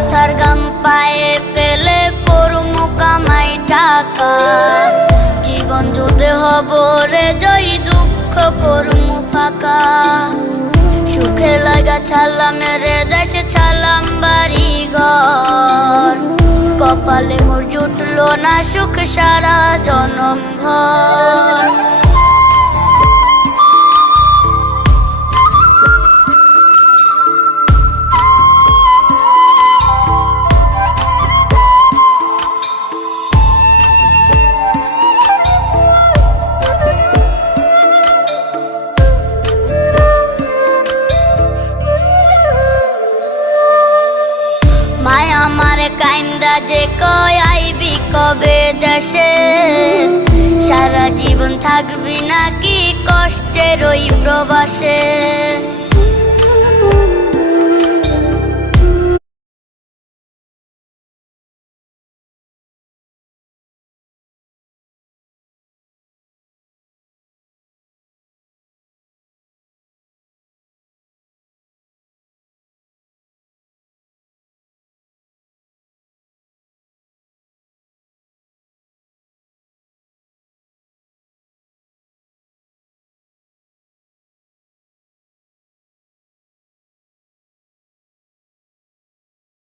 মাথার গাম পায়ে ফেলে পড়মু কামাই টাকা, জীবন যুদ্ধে হব রে জয়ী, দুঃখ করমু ফাঁকা। সুখের লাগা ছাড়লাম রে দেশে, ছাড়লাম বাড়ি ঘর, কপালে মোর জুটলো না সুখ সারা জনম ভর। আমারে কাইন্দা যে কয় আইবি কবে দেশে, সারা জীবন থাকবি নাকি কষ্টের ওই প্রবাসে।